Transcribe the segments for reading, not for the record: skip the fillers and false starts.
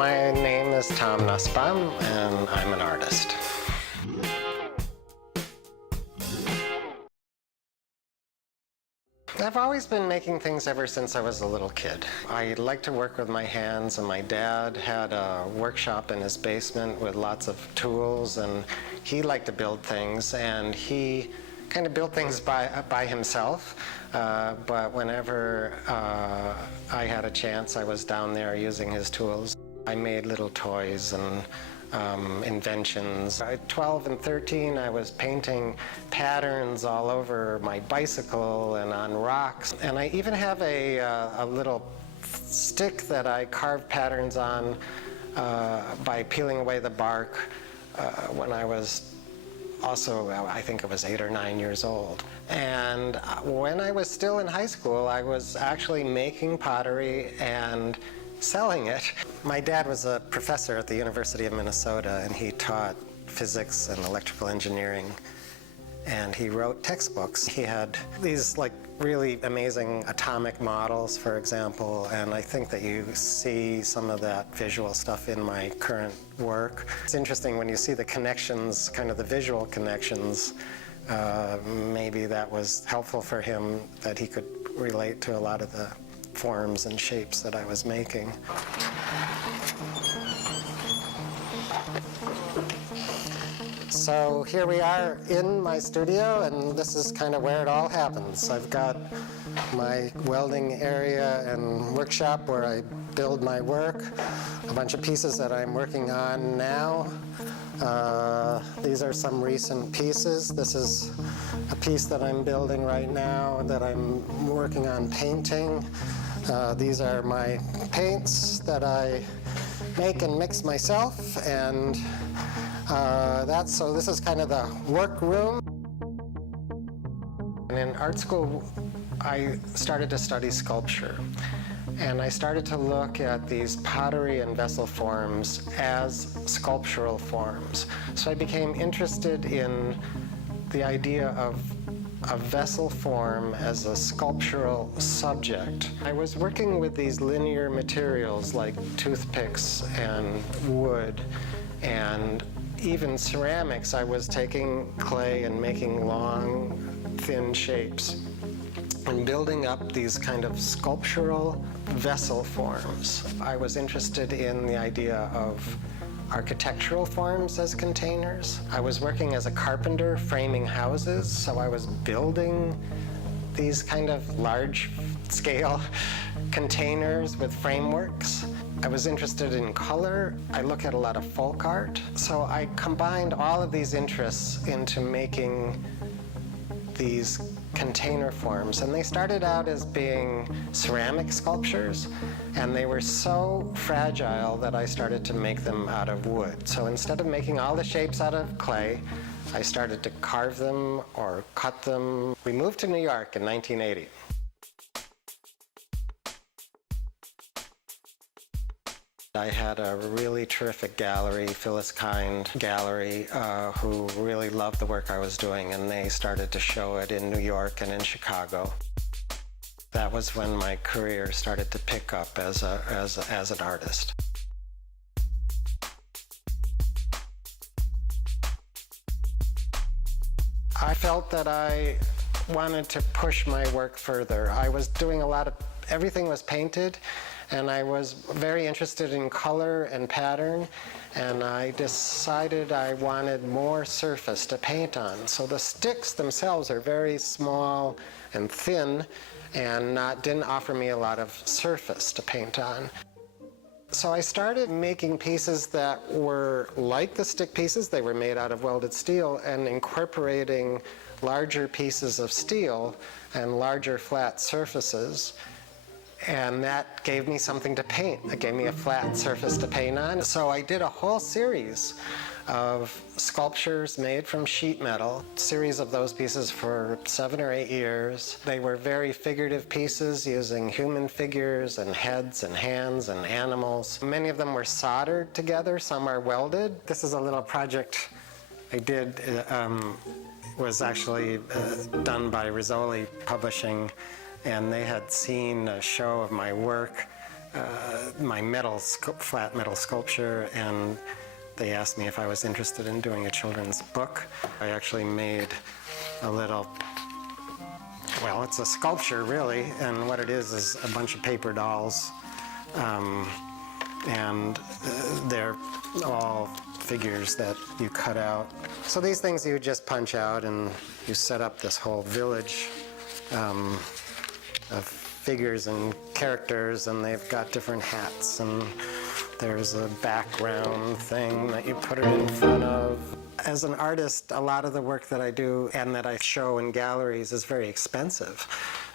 My name is Tom Nussbaum, and I'm an artist. I've always been making things ever since I was a little kid. I like to work with my hands, and my dad had a workshop in his basement with lots of tools, and he liked to build things, and he kind of built things by himself. But whenever I had a chance, I was down there using his tools. I made little toys and inventions. At 12 and 13, I was painting patterns all over my bicycle and on rocks. And I even have a little stick that I carved patterns on by peeling away the bark when I was also, I think it was 8 or 9 years old. And when I was still in high school, I was actually making pottery and selling it. My dad was a professor at the University of Minnesota, and he taught physics and electrical engineering, and he wrote textbooks. He had these really amazing atomic models, for example, and I think that you see some of that visual stuff in my current work. It's interesting when you see the connections, kind of the visual connections. Maybe that was helpful for him, that he could relate to a lot of the forms and shapes that I was making. So here we are in my studio, and this is kind of where it all happens. I've got my welding area and workshop where I build my work, a bunch of pieces that I'm working on now. These are some recent pieces. This is a piece that I'm building right now that I'm working on painting. These are my paints that I make and mix myself, and so this is kind of the work room. And in art school, I started to study sculpture, and I started to look at these pottery and vessel forms as sculptural forms. So I became interested in the idea of a vessel form as a sculptural subject. I was working with these linear materials like toothpicks and wood and even ceramics. I was taking clay and making long, thin shapes and building up these kind of sculptural vessel forms. I was interested in the idea of architectural forms as containers. I was working as a carpenter framing houses, so I was building these kind of large-scale containers with frameworks. I was interested in color. I look at a lot of folk art. So I combined all of these interests into making these container forms, and they started out as being ceramic sculptures, and they were so fragile that I started to make them out of wood. So instead of making all the shapes out of clay, I started to carve them or cut them. We moved to New York in 1980. I had a really terrific gallery, Phyllis Kind Gallery, who really loved the work I was doing, and they started to show it in New York and in Chicago. That was when my career started to pick up as an artist. I felt that I wanted to push my work further. I was doing everything was painted, and I was very interested in color and pattern, and I decided I wanted more surface to paint on. So the sticks themselves are very small and thin, and didn't offer me a lot of surface to paint on. So I started making pieces that were like the stick pieces. They were made out of welded steel, and incorporating larger pieces of steel and larger flat surfaces. And that gave me something to paint. It gave me a flat surface to paint on. So I did a whole series of sculptures made from sheet metal, a series of those pieces for 7 or 8 years. They were very figurative pieces using human figures and heads and hands and animals. Many of them were soldered together, some are welded. This is a little project I did, was actually done by Rizzoli Publishing, and they had seen a show of my work my flat metal sculpture, and they asked me if I was interested in doing a children's book. I actually made a little, well, it's a sculpture really, and what it is a bunch of paper dolls, and they're all figures that you cut out. So these things you just punch out, and you set up this whole village of figures and characters, and they've got different hats, and there's a background thing that you put it in front of. As an artist, a lot of the work that I do and that I show in galleries is very expensive.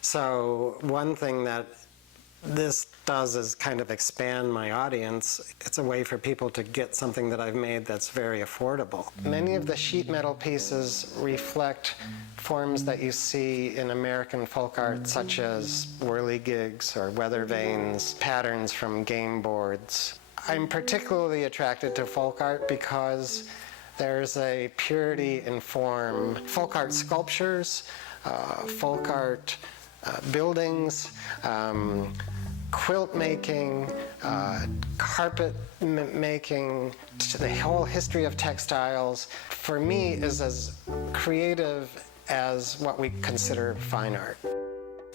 So one thing that this does is kind of expand my audience. It's a way for people to get something that I've made that's very affordable. Many of the sheet metal pieces reflect forms that you see in American folk art, such as whirligigs or weather vanes, patterns from game boards. I'm particularly attracted to folk art because there's a purity in form. Folk art sculptures, folk art buildings, quilt making, carpet making, the whole history of textiles, for me is as creative as what we consider fine art.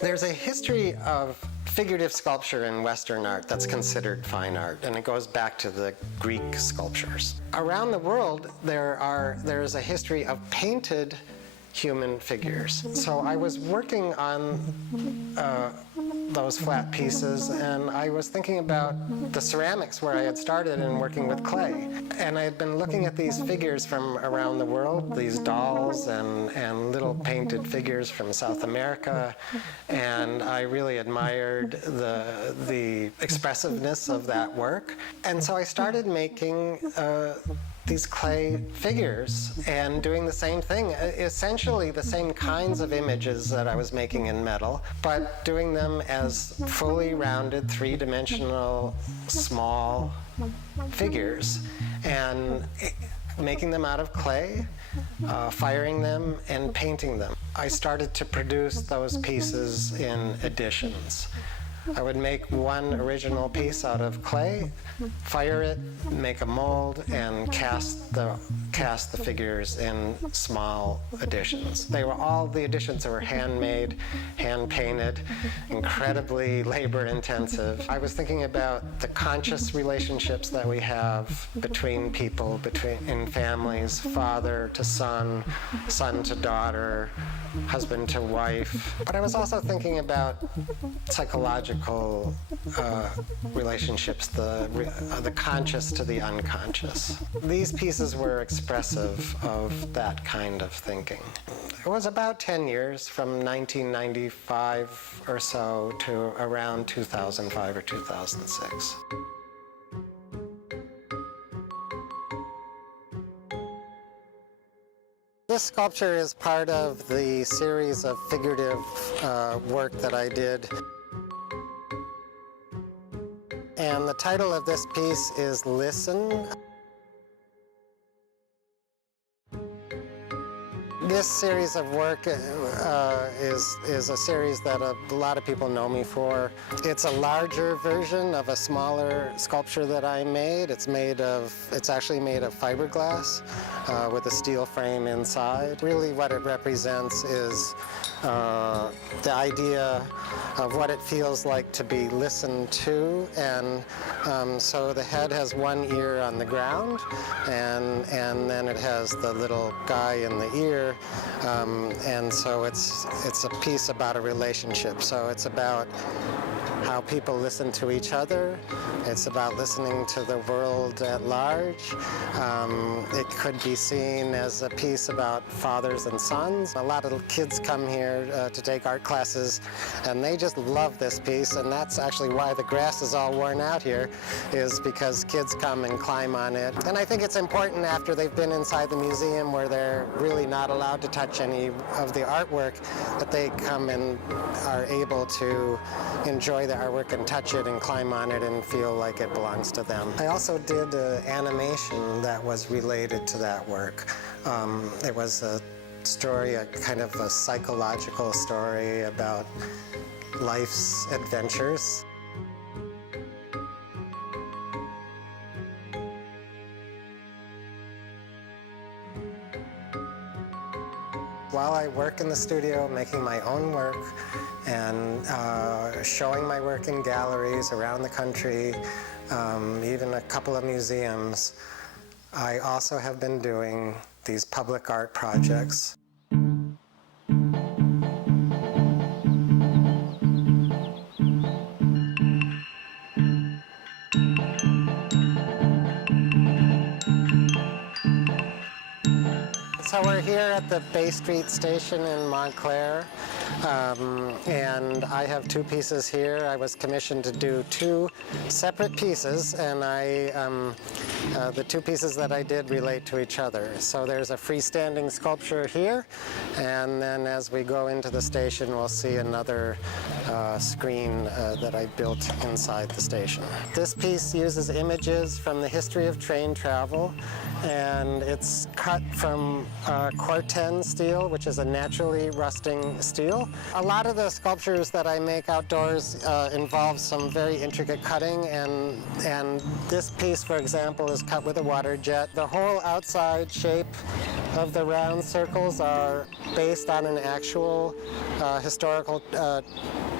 There's a history of figurative sculpture in Western art that's considered fine art, and it goes back to the Greek sculptures. Around the world, there's a history of painted human figures. So I was working on those flat pieces, and I was thinking about the ceramics where I had started and working with clay. And I had been looking at these figures from around the world, these dolls and little painted figures from South America, and I really admired the expressiveness of that work. And so I started making these clay figures and doing the same thing, essentially the same kinds of images that I was making in metal, but doing them as fully rounded, three-dimensional, small figures, and making them out of clay, firing them, and painting them. I started to produce those pieces in editions. I would make one original piece out of clay, fire it, make a mold, and cast the figures in small editions. The editions were handmade, hand-painted, incredibly labor-intensive. I was thinking about the conscious relationships that we have between people, in families, father to son, son to daughter, husband to wife. But I was also thinking about psychological relationships, the conscious to the unconscious. These pieces were expressive of that kind of thinking. It was about 10 years, from 1995 or so to around 2005 or 2006. This sculpture is part of the series of figurative work that I did. And the title of this piece is Listen. This series of work is a series that a lot of people know me for. It's a larger version of a smaller sculpture that I made. It's actually made of fiberglass with a steel frame inside. Really what it represents is the idea of what it feels like to be listened to, and so the head has one ear on the ground, and then it has the little guy in the ear, and so it's a piece about a relationship. So it's about how people listen to each other. It's about listening to the world at large. It could be seen as a piece about fathers and sons. A lot of kids come here to take art classes, and they just love this piece, and that's actually why the grass is all worn out here, is because kids come and climb on it. And I think it's important, after they've been inside the museum where they're really not allowed to touch any of the artwork, that they come and are able to enjoy the artwork and touch it and climb on it and feel like it belongs to them. I also did animation that was related to that work. It was a story, a kind of a psychological story about life's adventures. While I work in the studio making my own work and showing my work in galleries around the country, even a couple of museums, I also have been doing these public art projects. So we're here at the Bay Street station in Montclair, and I have two pieces here. I was commissioned to do two separate pieces, and the two pieces that I did relate to each other. So there's a freestanding sculpture here, and then as we go into the station, we'll see another screen that I built inside the station. This piece uses images from the history of train travel, and it's cut from corten steel, which is a naturally rusting steel. A lot of the sculptures that I make outdoors involve some very intricate cutting, and this piece, for example, is cut with a water jet. The whole outside shape of the round circles are based on an actual historical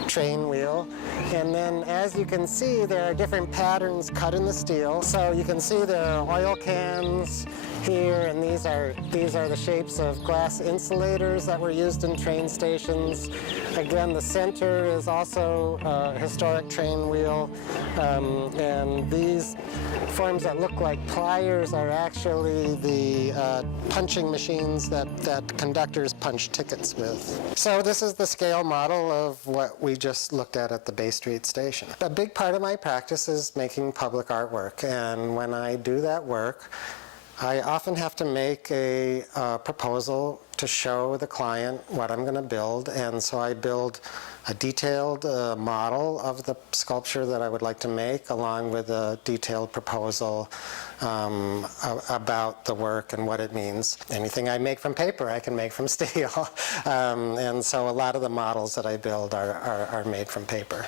train wheel. And then, as you can see, there are different patterns cut in the steel. So you can see there are oil cans here, and these are the shapes of glass insulators that were used in train stations. Again, the center is also a historic train wheel, and these forms that look like pliers are actually the punching machines that conductors punch tickets with. So this is the scale model of what we just looked at the Bay Street station. A big part of my practice is making public artwork, and when I do that work, I often have to make a proposal to show the client what I'm going to build, and so I build a detailed model of the sculpture that I would like to make, along with a detailed proposal about the work and what it means. Anything I make from paper, I can make from steel, and so a lot of the models that I build are made from paper.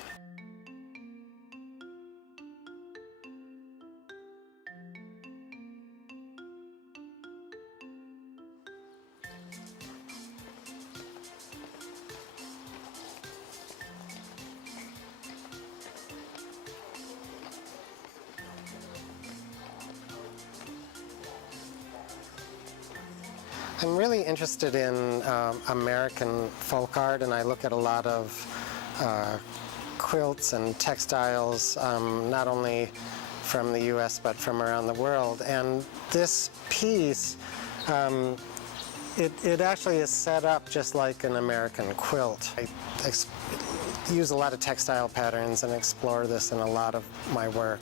I'm really interested in American folk art, and I look at a lot of quilts and textiles, not only from the US but from around the world. And this piece, it actually is set up just like an American quilt. I use a lot of textile patterns and explore this in a lot of my work.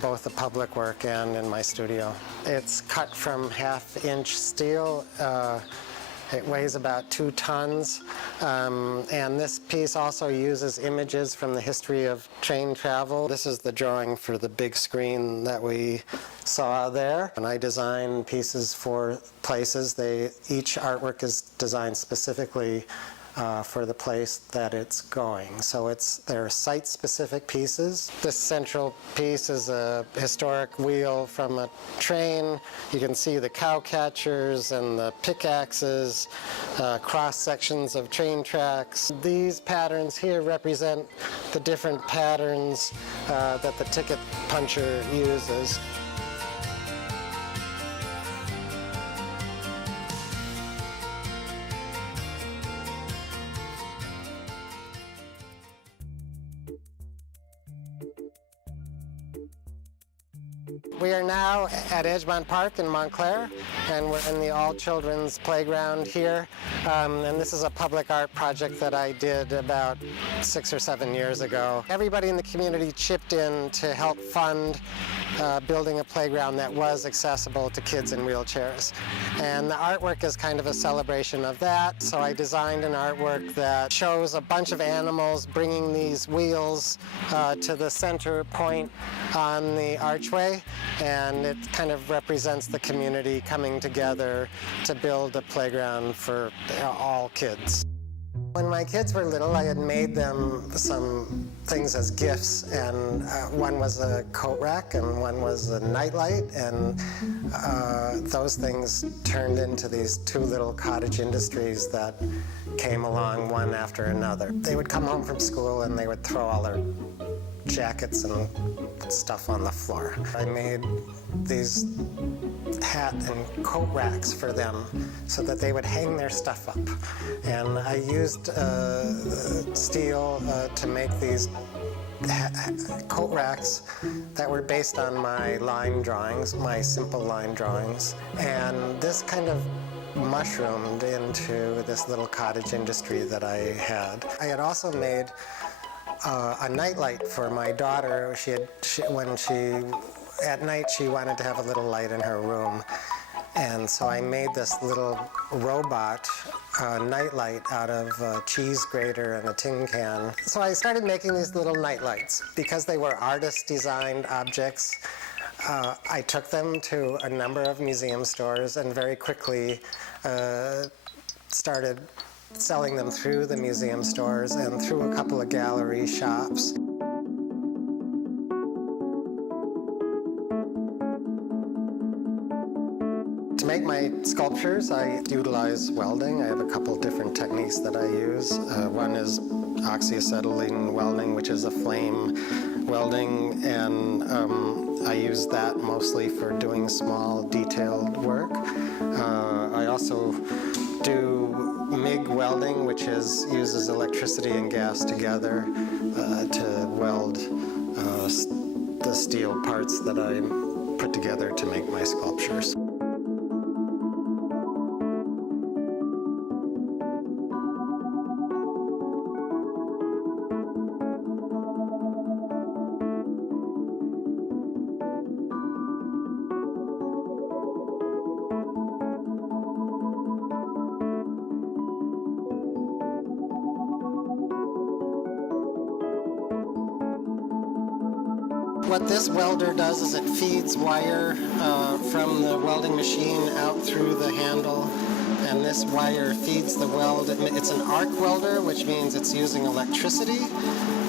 Both the public work and in my studio. It's cut from half-inch steel. It weighs about 2 tons. And this piece also uses images from the history of train travel. This is the drawing for the big screen that we saw there. And I design pieces for places. Each artwork is designed specifically for the place that it's going. So they're site-specific pieces. This central piece is a historic wheel from a train. You can see the cow catchers and the pickaxes, cross-sections of train tracks. These patterns here represent the different patterns that the ticket puncher uses. We are now at Edgemont Park in Montclair, and we're in the all-children's playground here. And this is a public art project that I did about 6 or 7 years ago. Everybody in the community chipped in to help fund building a playground that was accessible to kids in wheelchairs. And the artwork is kind of a celebration of that. So I designed an artwork that shows a bunch of animals bringing these wheels to the center point on the archway. And it kind of represents the community coming together to build a playground for all kids. When my kids were little, I had made them some things as gifts, and one was a coat rack and one was a nightlight, and those things turned into these two little cottage industries that came along one after another. They would come home from school and they would throw all their jackets and stuff on the floor. I made these hat and coat racks for them so that they would hang their stuff up. And I used steel to make these coat racks that were based on my line drawings, my simple line drawings. And this kind of mushroomed into this little cottage industry that I had. I had also made a nightlight for my daughter. At night she wanted to have a little light in her room, and so I made this little robot nightlight out of a cheese grater and a tin can. So I started making these little nightlights because they were artist-designed objects. I took them to a number of museum stores and very quickly started selling them through the museum stores and through a couple of gallery shops. To make my sculptures, I utilize welding. I have a couple different techniques that I use. One is oxyacetylene welding, which is a flame welding, and I use that mostly for doing small detailed work. I also do MIG welding, which uses electricity and gas together to weld the steel parts that I put together to make my sculptures. What this welder does is it feeds wire from the welding machine out through the handle, and this wire feeds the weld. It's an arc welder, which means it's using electricity,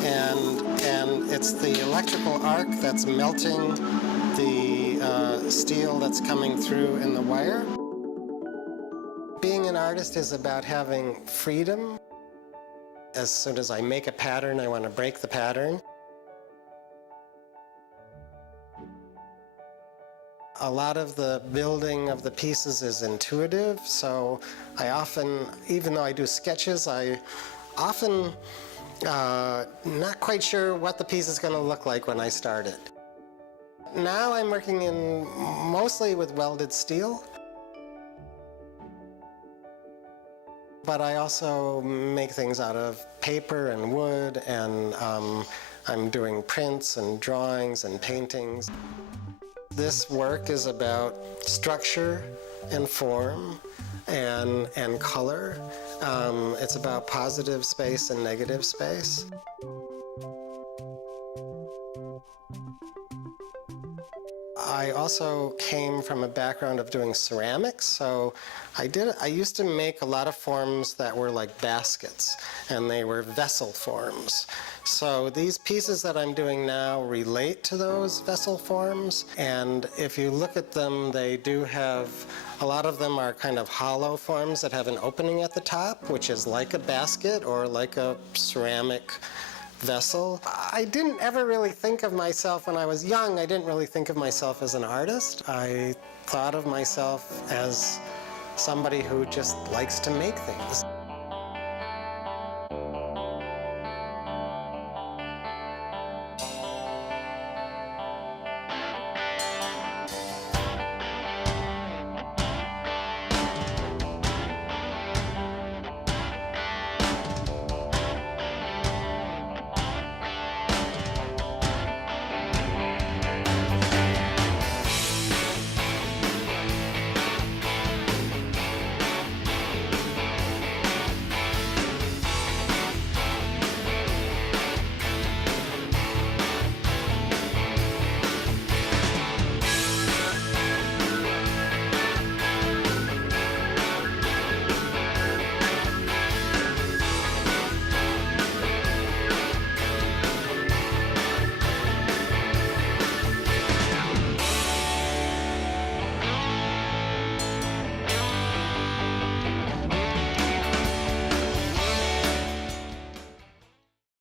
and it's the electrical arc that's melting the steel that's coming through in the wire. Being an artist is about having freedom. As soon as I make a pattern, I want to break the pattern. A lot of the building of the pieces is intuitive, so I often, even though I do sketches, I often not quite sure what the piece is going to look like when I start it. Now I'm working mostly with welded steel, but I also make things out of paper and wood, and I'm doing prints and drawings and paintings. This work is about structure and form and color. It's about positive space and negative space. I also came from a background of doing ceramics, so I used to make a lot of forms that were like baskets, and they were vessel forms. So these pieces that I'm doing now relate to those vessel forms, and if you look at them, they do have, a lot of them are kind of hollow forms that have an opening at the top, which is like a basket or like a ceramic vessel. I didn't ever really think of myself, when I was young, I didn't really think of myself as an artist. I thought of myself as somebody who just likes to make things.